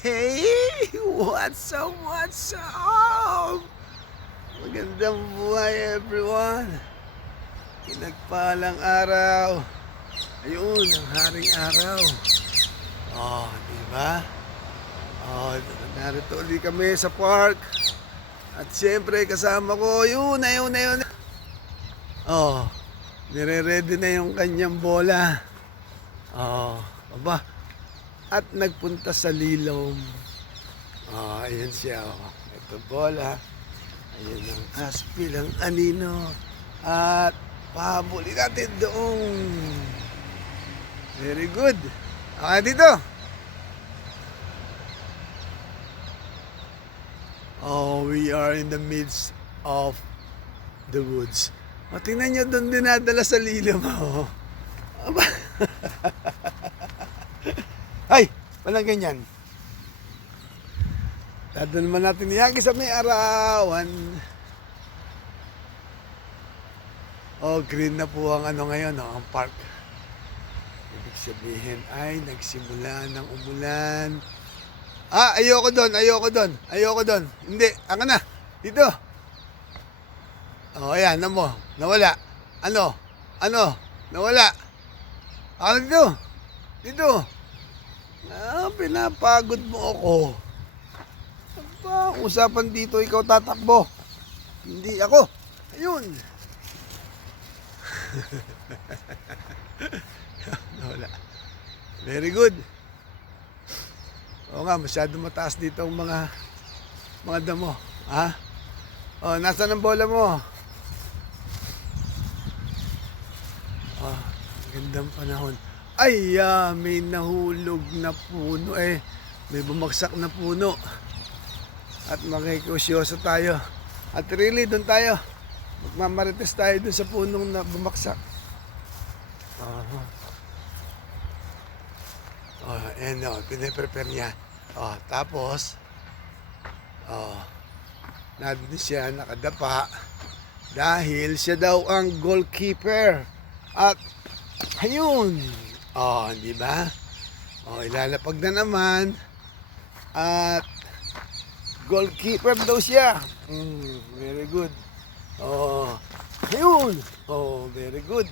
Hey! What's up? What's up? Magandang buhay, everyone. Pinagpalang araw. Ayun, ang haring araw. Oh, di ba? Oh, narito ulit kami sa park. At siyempre, kasama ko, yun. Oh, nire-ready na yung kanyang bola. Oh, aba. At nagpunta sa Lilom. Oh, ayan siya. Oh. Ito bola. Ayan ang aspil, ang anino. At pahabulin natin doon. Very good. Okay, dito. Oh, we are in the midst of the woods. O, tingnan nyo doon dinadala sa Lilom. Oh. Aba. Ay, walang ganyan. Dadaan naman natin niyagi sa may arawan. Oh, green na po ang ano ngayon, oh, ang park. Ibig sabihin ay nagsimula ng umulan. Ah, ayoko doon. Hindi, ang na. Dito. Oh, ayan, ano mo. Nawala. Ano? Nawala. Ano dito? Dito. Ah, pinapagod mo ako. Aba, usapan dito, ikaw tatakbo. Hindi ako. Ayun. Wala. Very good. Oo nga, masyado mataas dito ang mga damo. Ha? Oh, nasaan ang bola mo? Oh, gandang panahon. Ay, may nahulog na puno may bumagsak na puno. At makikusyoso tayo. At really, doon tayo. Magmamarites tayo doon sa punong na bumagsak. Pinaprepare niya. Tapos, nandun siya nakadapa dahil siya daw ang goalkeeper. At, ayun. Di ba? Ilalapag na naman. At goalkeeper daw siya. Very good. Ayun. Very good.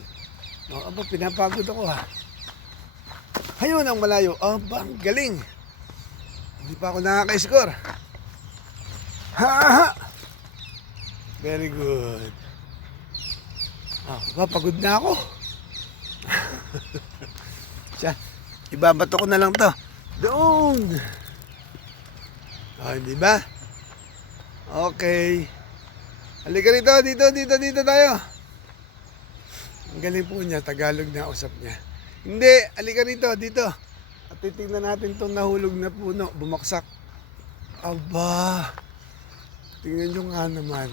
Aba, pinapagod ako ha. Ayun ang malayo. Aba, ang galing. Hindi pa ako nakaka-score. Ha! Very good. Aba, pagod na ako. Siya, ibabato ko na lang to. Doon. Hindi ba? Okay. Halika rito, dito tayo. Ang galing po niya, Tagalog na usap niya. Hindi, halika rito, dito. At titignan natin itong nahulog na puno, bumaksak. Aba, tingnan nyo nga naman.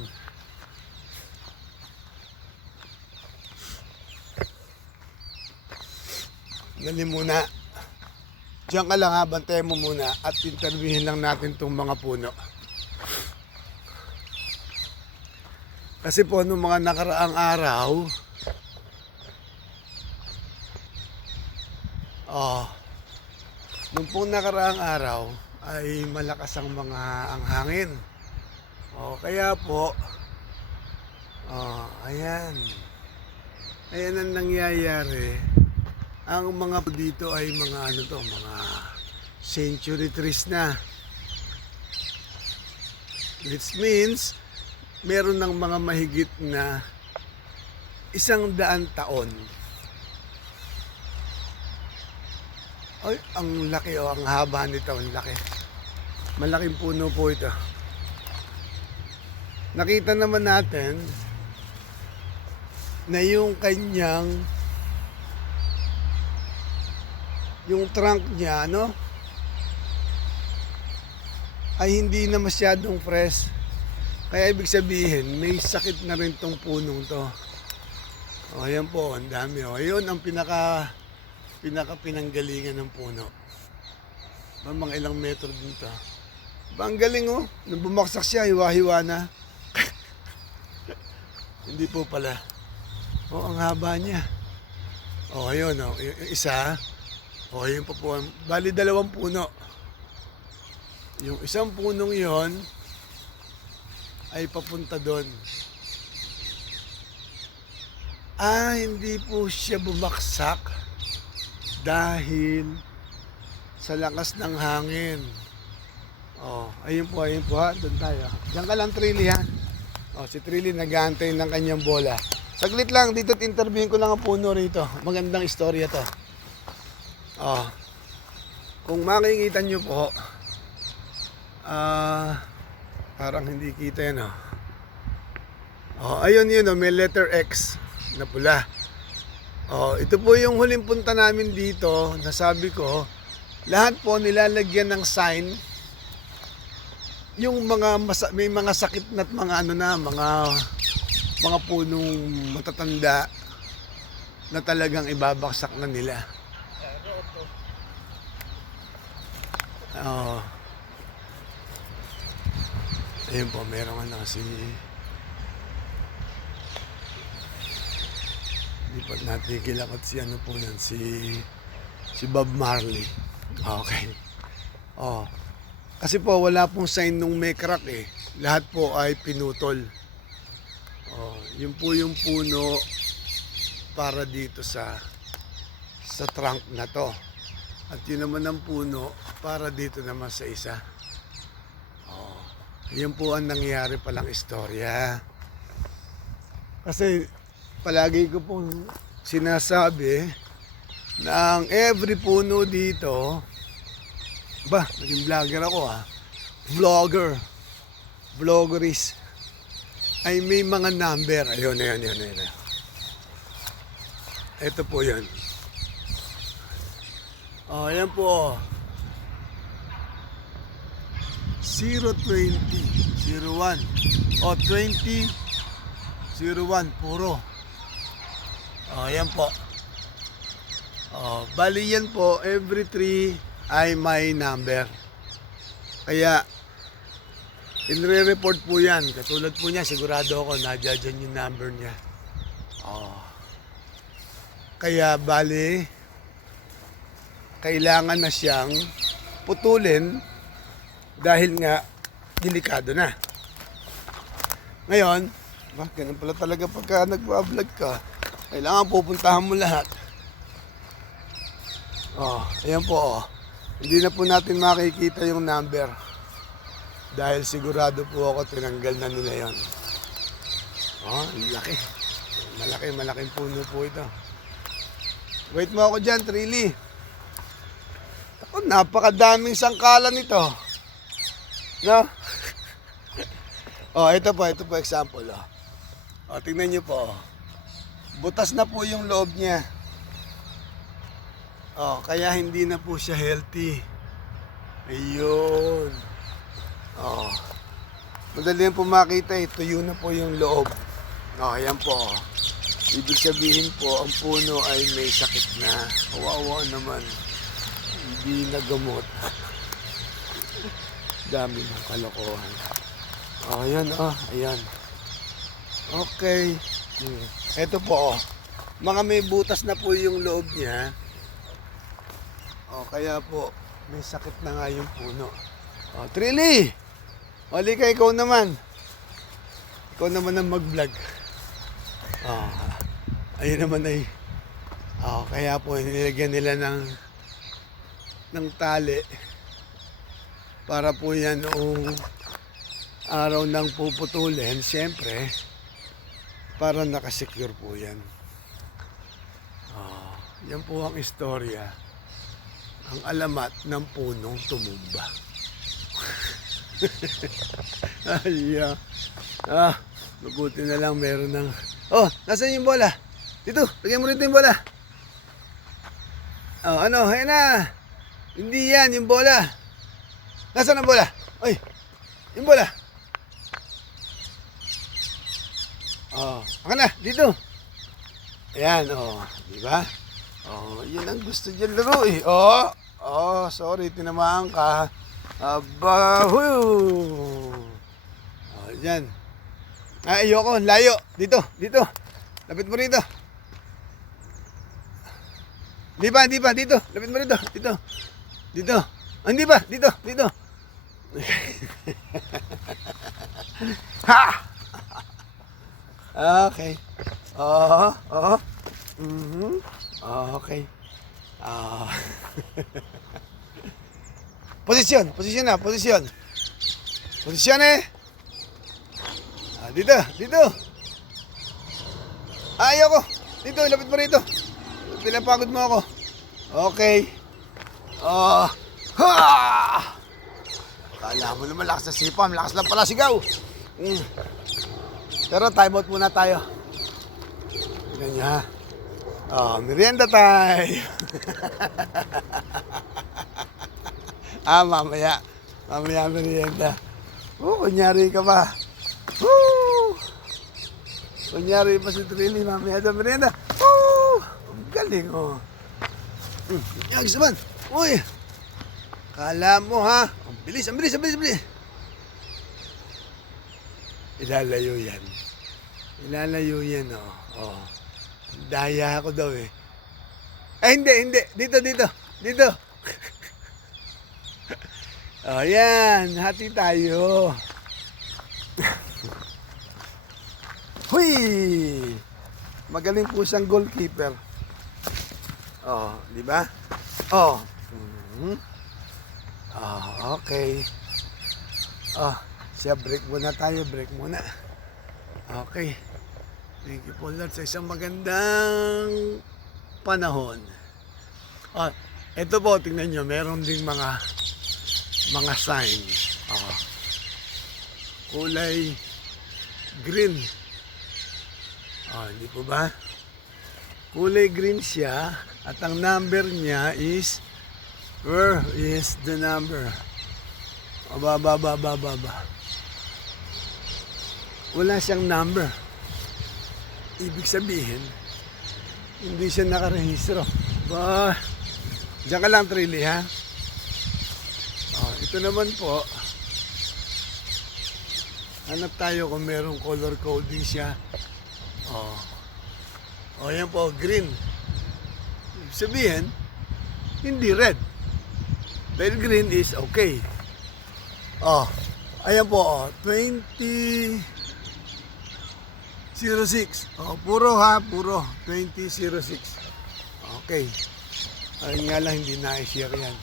Galing muna. Diyan ka lang ha, bantayan mo muna at interviewin lang natin itong mga puno. Kasi po, nung mga nakaraang araw, nung pong nakaraang araw, ay malakas ang hangin. Kaya po, ayan. Ayan ang nangyayari. Ang mga dito ay mga mga century trees na. Which means, meron ng mga mahigit na 100 taon. Ay, ang laki ang haba nito, ang laki. Malaking puno po ito. Nakita naman natin na yung trunk niya, ay hindi na masyadong fresh. Kaya ibig sabihin, may sakit na rin tong punong to. Ayan po, ang dami. Ayun ang pinanggalingan ng puno. Mga ilang metro din to. Ang galing nung bumaksak siya, hiwa-hiwa na. Hindi po pala. Ang haba niya. Ayun, yung isa. Yun po po. Bali 2 puno. Yung isang punong yon ay papunta doon. Hindi po siya bumaksak dahil sa lakas ng hangin. Ayun po ha, doon tayo. Diyan ka lang, Trilly, ha. Si Trilly nag-aantay ng kanyang bola. Saglit lang, dito interviewin ko lang ang puno rito. Magandang istorya to. Kung makikita nyo po, parang hindi kita yan, ayun yun, may letter X na pula. Ito po yung huling punta namin dito, nasabi ko, lahat po nilalagyan ng sign, yung mga may mga sakit na't mga mga punong matatanda na talagang ibabaksak na nila. Ayun po, meron nga si di pa natin kilakot si ano po yan, si Bob Marley. Okay. Kasi po wala pong sign nung may crack eh. Lahat po ay pinutol. Yun po yung puno para dito sa trunk na to. At yun naman ang puno para dito naman sa isa. Yun po ang nangyayari palang istorya. Kasi palagi ko pong sinasabi na ang every puno dito, naging vlogger ako vloggeries, ay may mga number. Ayun. Ito po yun. Ayan po. 020, 01, 20, 01, puro. Ayan po. Bali yan po, every 3 ay may number. Kaya, inre-report po yan. Katulad po niya, sigurado ako, nadyan yung number niya. Kaya, bali, kailangan na siyang putulin dahil nga, delikado na. Ngayon, ganun pala talaga pagka nagpa-vlog ka. Kailangan pupuntahan mo lahat. Ayan po. Hindi na po natin makikita yung number. Dahil sigurado po ako tinanggal na nila yon. Laki. Malaking puno po ito. Wait mo ako dyan, Trilly. Napakadaming sangkalan nito. No? Ito po example. Tingnan nyo po. Butas na po yung loob niya. Kaya hindi na po siya healthy. Ayun. Madali yan po makita. Tuyo na po yung loob. Ayan po. Ibig sabihin po, ang puno ay may sakit na. Kawawa naman. Hindi nagamot. Dami ng kalokohan. Ayan. Ayan. Okay. Ito po. Mga may butas na po yung loob niya. Kaya po, may sakit na nga yung puno. Trilly! Halika, ikaw naman. Ikaw naman ang mag-vlog. Ayun naman ay, kaya po, nilagyan nila ng tali. Para po yan noong araw ng puputulin, siyempre, para nakasecure po yan. Yan po ang istorya. Ang alamat ng punong tumumba. Mabuti na lang meron ng... nasaan yung bola? Dito, lagyan mo rito yung bola. Ayan na. Hindi yan, yung bola. Nasaan ang bola? Yung bola. Akan na, dito. Ayan, di ba? Yun ang gusto dyan laro eh. Sorry, tinamaan ka. Yan. Ayoko, layo. Dito. Lapit mo rito. Di ba, dito. Lapit mo rito. Dito. Hindi ba, dito. Ha! Okay. Oo, oo. Mhm. Okay. Ah. Posisyon, posisyon na, posisyon. Posisyon eh. Dito, dito. Ayoko. Dito, lapit mo rito. Pinapagod mo ako. Okay. Ha! Kala mo naman lakas na sipam, lakas lang pala sigaw. Pero time out muna tayo. Tignan niya ha. Merienda time. Mamaya. Mamaya merienda. Kunyari ka pa. Kunyari pa si Trilly, mamaya daw merienda. Ang galing oh. Yagis naman. Uy. Kala mo ha. Ang bilis, ang bilis, ang bilis, ang bilis. Ilalayo yan. Ilalayo yan oh. Daya ako daw eh. Ay hindi, hindi. Dito, dito. Dito. Yan. Hati tayo. Huy! Magaling po siyang goalkeeper. Di ba? Okay. Siya break muna tayo, break muna. Okay. Thank you po Lord sa isang magandang panahon. Ito po, tingnan nyo, meron ding mga sign. Kulay green. Hindi po ba? Kulay green siya at ang number niya is, where is the number? Baba. Wala siyang number. Ibig sabihin, hindi siya nakarehistro. Diyan ka lang, Trilly, ha? Ito naman po, hanap tayo kung merong color coding siya. Yan po, green. Ibig sabihin, hindi red. Dahil green is okay. Ayan po, 2006. Puro ha, puro. 2006. Okay. Ayun nga lang, hindi na-share yan.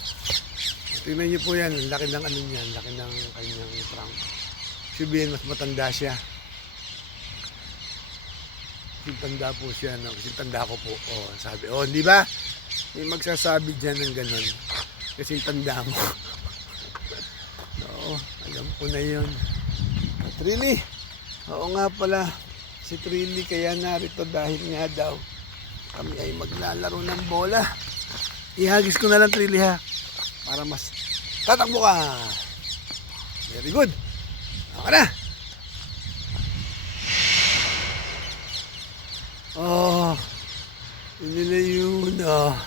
Tingnan niyo po yan, laki ng ano niyan, laki ng kanyang trunk. Sabihin, mas matanda siya. Kasi tanda po siya, no? Kasi tanda ko po. Sabi, hindi ba? May magsasabi dyan ng ganon. Kasi tanda mo. Alam ko na yun. Trilly, oo nga pala. Si Trilly kaya narito dahil nga daw kami ay maglalaro ng bola. Ihagis ko na lang, Trilly, ha? Para mas tatakbo ka. Very good. Ako na. Inilayo na.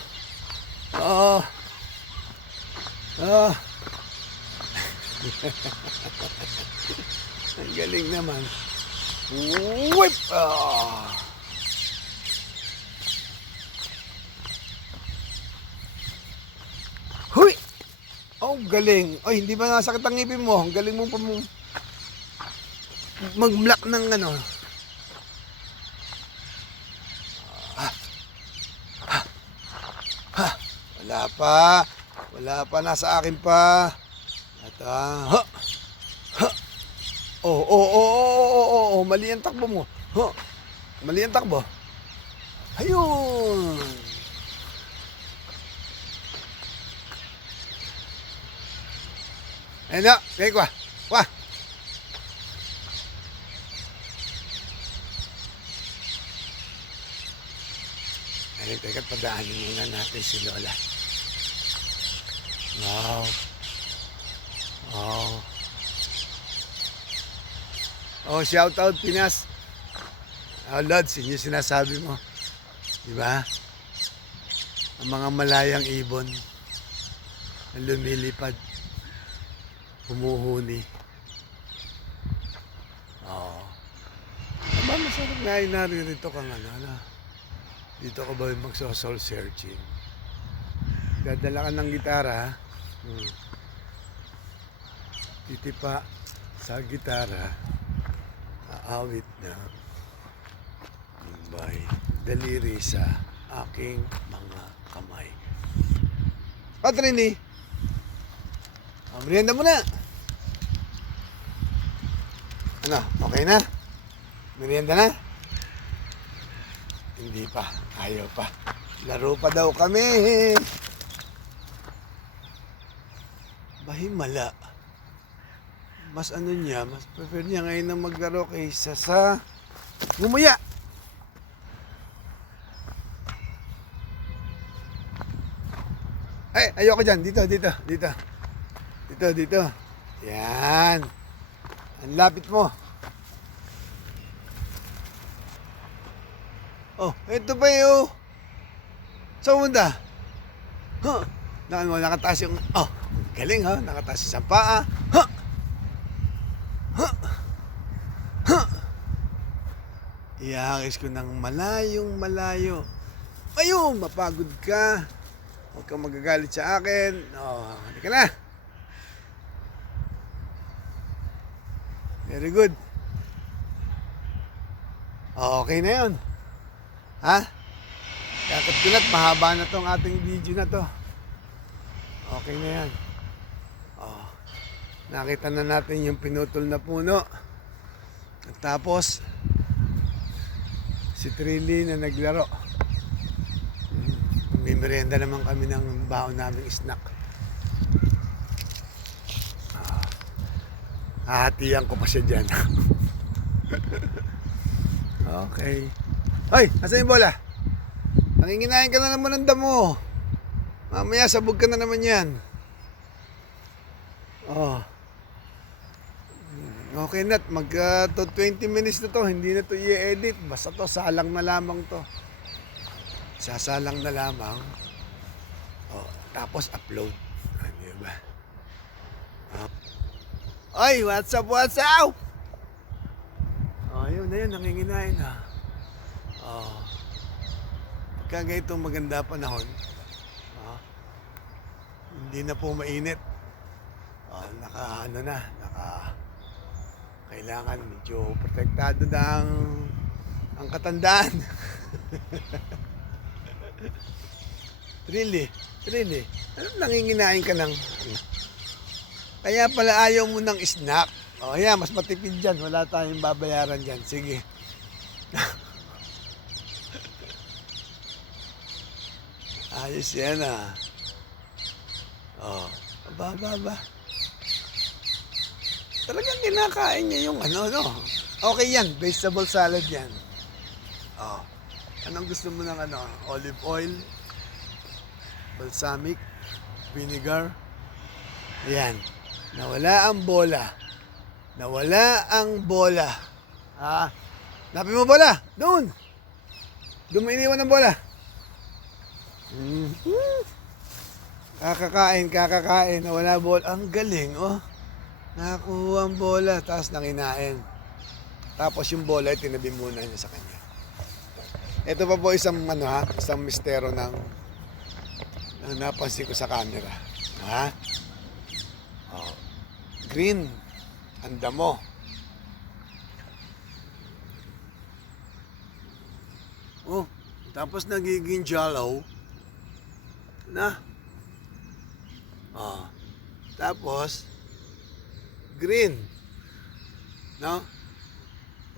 Ang galing naman. Whip! Huy! Galing. Hindi ba nasakit ang ngipin mo? Ang galing mo pa mo mag-block ng ano. Wala pa. Nasa akin pa. At mali ang takbo mo. Mali ang takbo. Ayun. Ayun na, kaya ko. Teka, padaanin muna natin si Lola. Wow. Shout out Pinas. Lods, yun yung sinasabi mo. Diba? Ang mga malayang ibon na lumilipad, humuhuni. Masarap nga yung naririto kang dito ka ba magso-soul searching? Dadala ka ng gitara, titipa sa gitara, aawit na by daliri sa aking mga kamay. Trini, merienda mo na. Ano, okay na? Merienda na? Hindi pa, ayaw pa. Laro pa daw kami. Bahimala. Mas ano niya, mas prefer niya ngayon na maglaro kaysa sa gumuya. Ay, ayoko dyan. Dito. Yan. Ang lapit mo. Oh, ito pa yun. Saan punta? Huh? Nakataas yung... Oh, galing ha. Nakataas yung isang paa. Huh? Ihagis ko ng malayo. Ayun, mapagod ka. Huwag kang magagalit sa akin. Oh, hindi ka na. Very good. Oh, okay na yun. Ha? Kakot ko na't mahaba na tong ating video na to. Okay na yan. Oh, nakita na natin yung pinutol na puno. At tapos, si Trilly na naglaro. May merienda naman kami ng baon naming snack. Hahatiyan ko pa siya dyan. Okay. Hoy, asan yung bola? Nanginginain ka na naman ng damo. Mamaya sabog ka na naman yan. Oh. Okay na, 20 minutes na to. Hindi na to i-edit. Basta to, salang na lamang to. Sasalang na lamang. Oh, tapos upload. Ano ba? Oh. Oy, what's up? Oh, yun na yun, nanginginain ha. Oh. Pagka itong maganda panahon, hindi na po mainit. Oh, kailangan medyo protektado ng ang katandaan. Really? Ano nanginginain ka ng... Kaya pala ayaw mo ng snack. O yan, mas matipid dyan. Wala tayong babayaran dyan. Sige. Ayos yan ah. O, ba. Talagang kinakain niya yung ano, no? Okay yan, vegetable salad yan. O, anong gusto mo ng ano? Olive oil, balsamic, vinegar. Yan. Nawala ang bola. Ah, napin mo bola. Doon mo iniwan ng bola. Kakakain. Nawala bola. Ang galing, oh. Nakakuha ang bola, tapos nanginain. Tapos yung bola, tinabi muna niya sa kanya. Ito pa po isang mistero ng napansin ko sa camera. Ha? Oh. Green, ang damo. Oh, tapos nagiging yellow na. Oh, tapos green, no?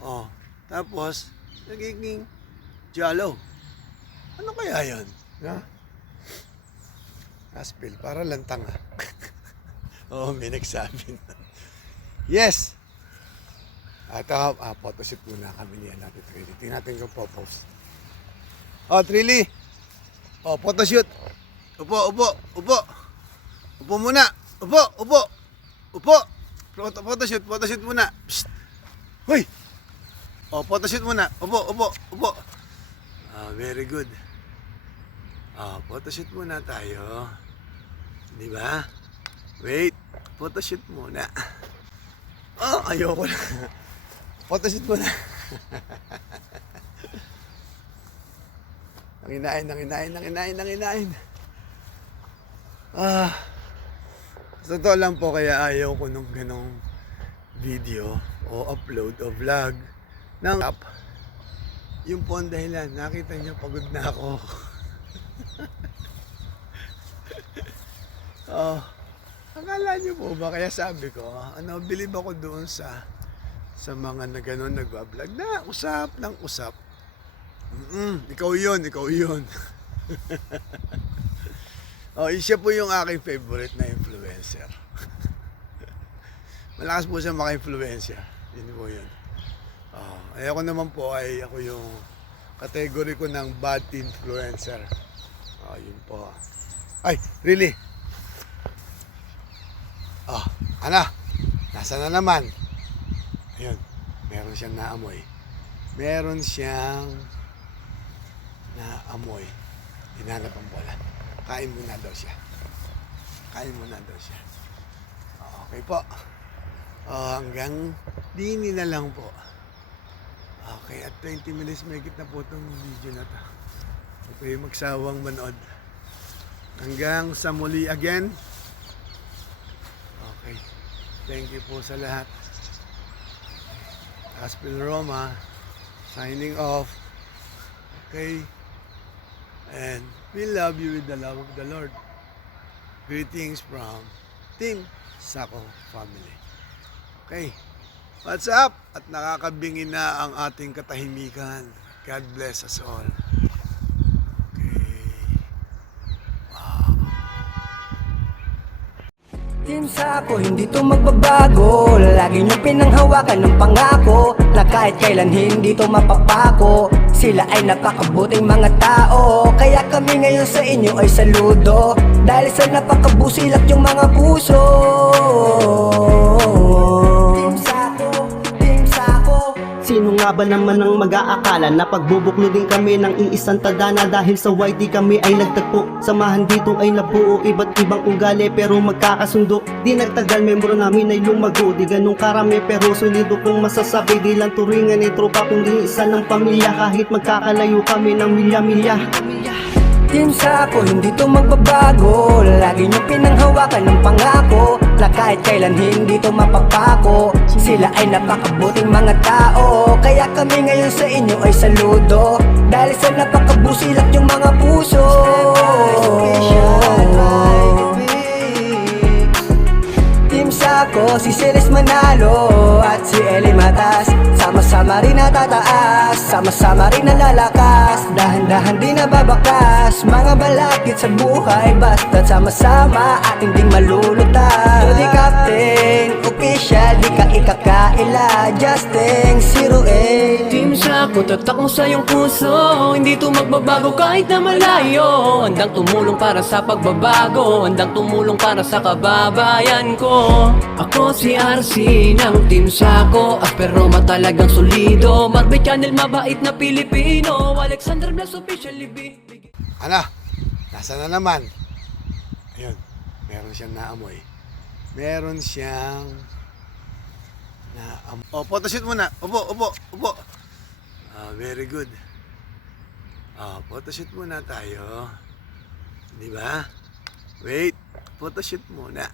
Oh, tapos nagiging yellow. Ano kaya yan? Ha? Aspil, para lantang ha. Oo, may nagsabi na. Yes! At photoshoot muna kami niya natin, Trilly. Tingnan natin kung po-post. Oh, Trilly! Oh, photoshoot. Upo. Upo muna. Upo. Photoshoot muna. Psst. Hoy! Oh, photoshoot muna. Upo. Ah, very good. Ah, photoshoot muna tayo. Di ba? Wait, photoshoot muna. Oh, ayoko na. Photoshoot muna. Nanginain. Ah, Sa totoo lang po, kaya ayaw ko nung ganong video o upload o vlog ng app. Yung po ang dahilan, nakita niyo pagod na ako. Oh, akala niyo po ba, kaya sabi ko, bilib ako doon sa mga na gano'n nagbablog na usap ng usap. Ikaw yun. Oh, siya po yung aking favorite na influencer. Malakas po siya maka-influensya. Yun po yun. Ako naman po ay ako yung category ko ng bad influencer. Yun po. Ay, really? Nasa na naman? Ayun, meron siyang naamoy. Hinanap ang bola. Kain muna daw siya. Okay po. Hanggang dini na lang po. Okay, at 20 minutes may na po itong video na to. Okay, magsawang manood. Hanggang sa muli again. Okay, thank you po sa lahat. Aspel Roma, signing off. Okay, and we love you with the love of the Lord. Greetings from Team Sako family. Okay, what's up? At nakakabingi na ang ating katahimikan. God bless us all. Team Sako, hindi to magbabago. Lagi niyong pinanghawakan ng pangako na kahit kailan hindi to mapapako. Sila ay napakabuting mga tao, kaya kami ngayon sa inyo ay saludo. Dahil sa napakabusilak yung mga puso. Team Sako. Sino nga ba naman ang mag-aakala na pagbubuklo din kami ng iisang tadhana? Dahil sa YT kami ay nagtagpo, samahan dito ay nabuo. Iba't ibang ugali pero magkakasundo. Di nagtagal, membro namin ay lumago. Di ganun karami pero solido kung masasabi. Di lang turingan ni tropa kundi isa ng pamilya. Kahit magkakalayo kami ng milya-milya. Team Sako, hindi to magbabago. Lagi nyo pinanghawakan ng pangako na kahit kailan hindi to mapapako. Sila ay napakabuting mga tao, kaya kami ngayon sa inyo ay saludo. Dahil sa napakabusilak yung mga puso. Team Sako, si Ceres Manalo at si Eli Matas, sama-sama rin natataas, sama-sama rin nalalakas. Dahan-dahan din nababakas mga balakid sa buhay, basta't sama-sama ating ding malulutas. Jody Captain, official, di ka ikakaila. Justin, 08. Team Sako, tatak mo sa iyong puso. Hindi to magbabago kahit na malayo. Handang tumulong para sa pagbabago, handang tumulong para sa kababayan ko. Ako si RC ng Team Sako, pero talagang solido. Marbe Channel, mabait na Pilipino. Alexander Blas, official libi. Nasa na naman? Ayun, meron siyang naamoy. Photoshoot muna. Upo. Very good. Photoshoot muna tayo. Di ba? Wait, photoshoot muna.